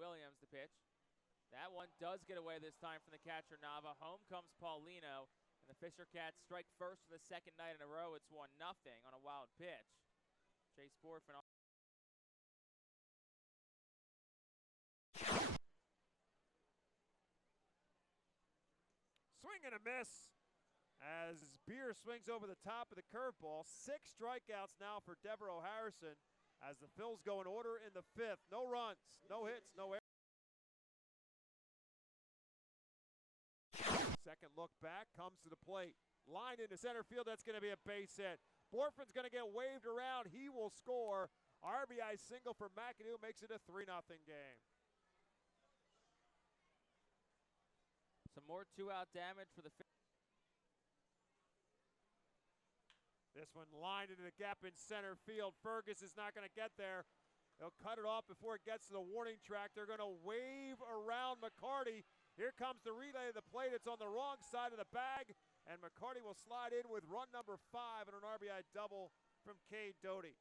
Williams, the pitch. That one does get away this time from the catcher, Nava. Home comes Paulino, and the Fisher Cats strike first for the second night in a row. It's 1-0 on a wild pitch. Chase Borfin. Swing and a miss as Beer swings over the top of the curveball. 6 strikeouts now for Devereaux Harrison as the Phils go in order in the 5th. No runs, no hits, no errors. Second look back, comes to the plate. Line into center field, that's going to be a base hit. Borfin's going to get waved around. He will score. RBI single for McAdoo makes it a 3-0 game. Some more 2-out damage for the. This one lined into the gap in center field. Fergus is not going to get there. They'll cut it off before it gets to the warning track. They're going to wave around McCarty. Here comes the relay to the plate. It's on the wrong side of the bag, and McCarty will slide in with run number 5 and an RBI double from Cade Doty.